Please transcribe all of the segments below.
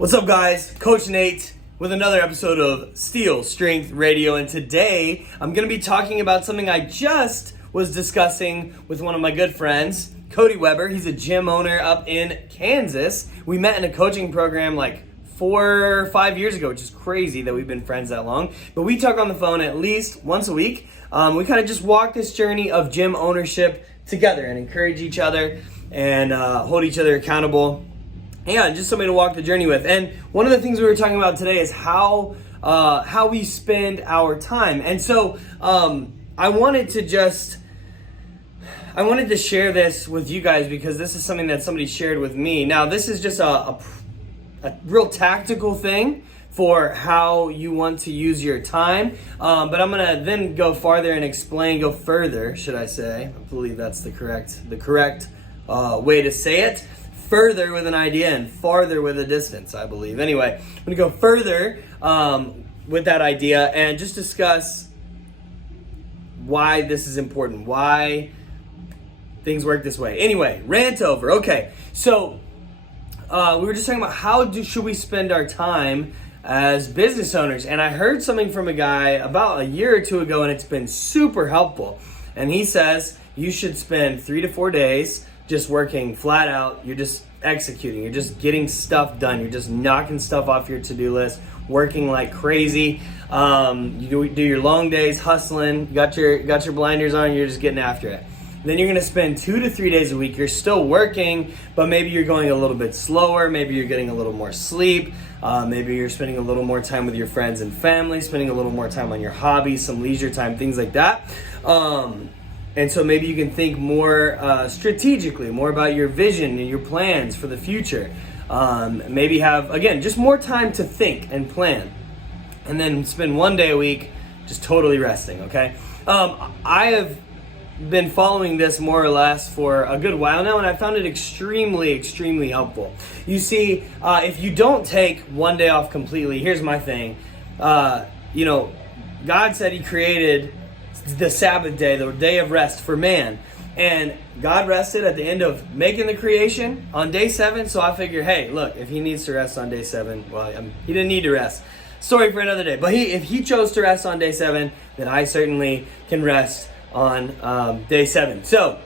What's up, guys? Coach Nate with another episode of Steel Strength Radio, and today I'm going to be talking about something I just was discussing with one of my good friends, Cody Weber. He's a gym owner up in Kansas. We met in a coaching program like 4 or 5 years ago, which is crazy that we've been friends that long. But we talk on the phone at least once a week. We kind of just walk this journey of gym ownership together and encourage each other and hold each other accountable. Yeah, just somebody to walk the journey with. And one of the things we were talking about today is how we spend our time. And so I wanted to share this with you guys because this is something that somebody shared with me. Now, this is just a real tactical thing for how you want to use your time. But I'm going to then go further, should I say. I believe that's the correct way to say it. Further with an idea and farther with a distance, I believe. Anyway, I'm going to go further with that idea and just discuss why this is important, why things work this way. Anyway, rant over. Okay, so we were just talking about should we spend our time as business owners, and I heard something from a guy about a year or two ago, and it's been super helpful. And he says you should spend 3 to 4 days just working flat out. You're just executing. You're just getting stuff done. You're just knocking stuff off your to-do list, working like crazy. You do your long days hustling. You got your blinders on. You're just getting after it. Then you're going to spend 2 to 3 days a week. You're still working, but maybe you're going a little bit slower. Maybe you're getting a little more sleep. Maybe you're spending a little more time with your friends and family, spending a little more time on your hobbies, some leisure time, things like that. And so maybe you can think more strategically, more about your vision and your plans for the future. Maybe have, again, just more time to think and plan. And then spend 1 day a week just totally resting, okay? I have been following this more or less for a good while now, and I found it extremely, extremely helpful. You see, if you don't take 1 day off completely, here's my thing. God said He created the Sabbath day, the day of rest for man. And God rested at the end of making the creation on day 7. So I figure, hey, look, if He needs to rest on day 7, well, He didn't need to rest. Story for another day. But if He chose to rest on day 7, then I certainly can rest on day 7. So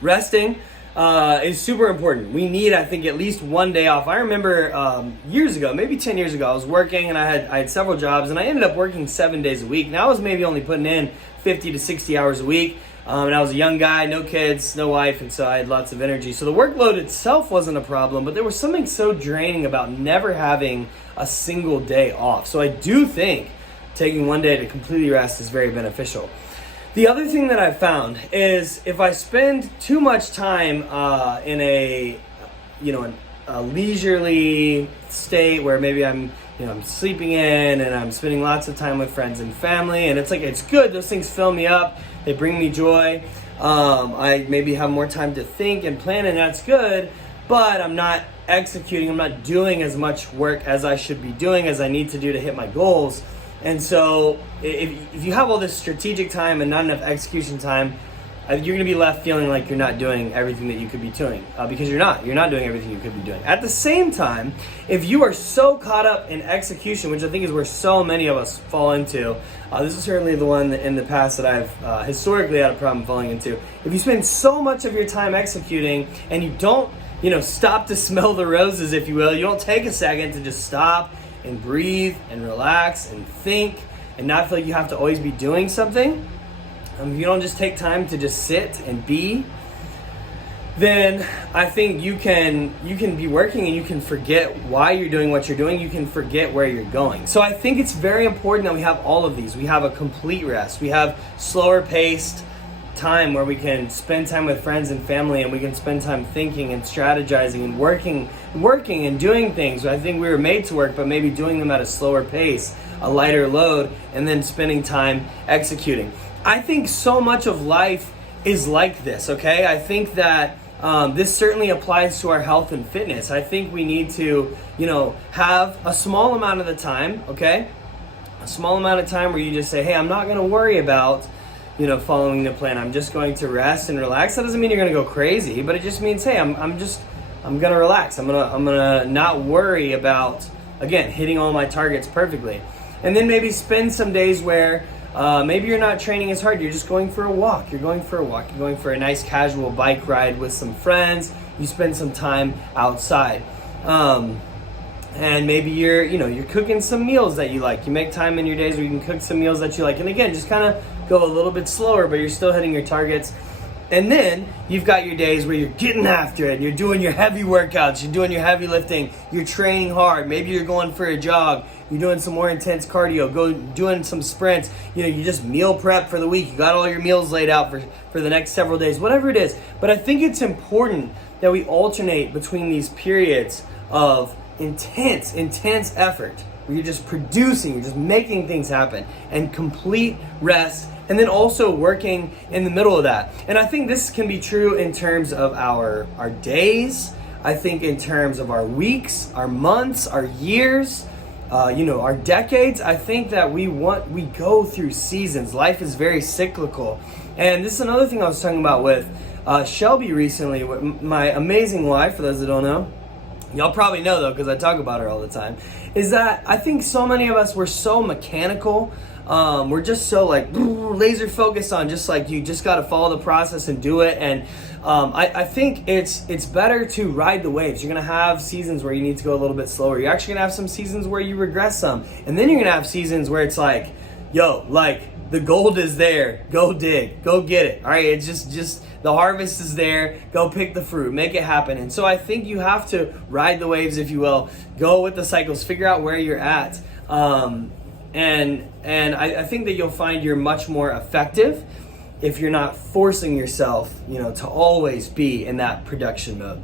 resting is super important. We need, I think, at least 1 day off. I remember years ago, maybe 10 years ago, I was working and I had several jobs, and I ended up working 7 days a week. Now I was maybe only putting in 50 to 60 hours a week. And I was a young guy, no kids, no wife, and so I had lots of energy. So the workload itself wasn't a problem, but there was something so draining about never having a single day off. So I do think taking 1 day to completely rest is very beneficial. The other thing that I've found is if I spend too much time in a leisurely state where maybe I'm sleeping in and I'm spending lots of time with friends and family, and it's good. Those things fill me up. They bring me joy. I maybe have more time to think and plan, and that's good. But I'm not executing. I'm not doing as much work as I should be doing, as I need to do to hit my goals. And so if you have all this strategic time and not enough execution time, you're going to be left feeling like you're not doing everything that you could be doing because you're not doing everything you could be doing. At the same time, if you are so caught up in execution, which I think is where so many of us fall into, this is certainly the one in the past that I've historically had a problem falling into. If you spend so much of your time executing and you don't, stop to smell the roses, if you will, you don't take a second to just stop and breathe and relax and think and not feel like you have to always be doing something, if you don't just take time to just sit and be, then I think you can be working and you can forget why you're doing what you're doing. You can forget where you're going. So I think it's very important that we have all of these. We have a complete rest. We have slower paced time where we can spend time with friends and family, and we can spend time thinking and strategizing and working and doing things. I think we were made to work, but maybe doing them at a slower pace, a lighter load, and then spending time executing. I think so much of life is like this, okay? I think that this certainly applies to our health and fitness. I think we need to, have a small amount of the time, okay? A small amount of time where you just say, hey, I'm not going to worry about following the plan. I'm just going to rest and relax. That doesn't mean you're going to go crazy, but it just means, hey, I'm just I'm gonna relax. I'm gonna not worry about, again, hitting all my targets perfectly. And then maybe spend some days where maybe you're not training as hard. You're just going for a walk. You're going for a nice casual bike ride with some friends. You spend some time outside. And maybe you're cooking some meals that you like. You make time in your days where you can cook some meals that you like. And again, just kind of go a little bit slower, but you're still hitting your targets. And then you've got your days where you're getting after it. You're doing your heavy workouts. You're doing your heavy lifting. You're training hard. Maybe you're going for a jog. You're doing some more intense cardio. Doing some sprints. You just meal prep for the week. You got all your meals laid out for the next several days. Whatever it is. But I think it's important that we alternate between these periods of intense effort where you're just producing, you're just making things happen, and complete rest, and then also working in the middle of that. And I think this can be true in terms of our days. I think in terms of our weeks, our months, our years, our decades. I think that we go through seasons. Life is very cyclical. And this is another thing I was talking about with Shelby recently, with my amazing wife, for those that don't know. Y'all probably know though, because I talk about her all the time, is that I think so many of us, we're so mechanical. We're just so laser focused on just you just got to follow the process and do it. And I think it's better to ride the waves. You're going to have seasons where you need to go a little bit slower. You're actually going to have some seasons where you regress some. And then you're going to have seasons where it's the gold is there. Go dig. Go get it. All right. It's just the harvest is there. Go pick the fruit. Make it happen. And so I think you have to ride the waves, if you will. Go with the cycles. Figure out where you're at. And I think that you'll find you're much more effective if you're not forcing yourself, to always be in that production mode.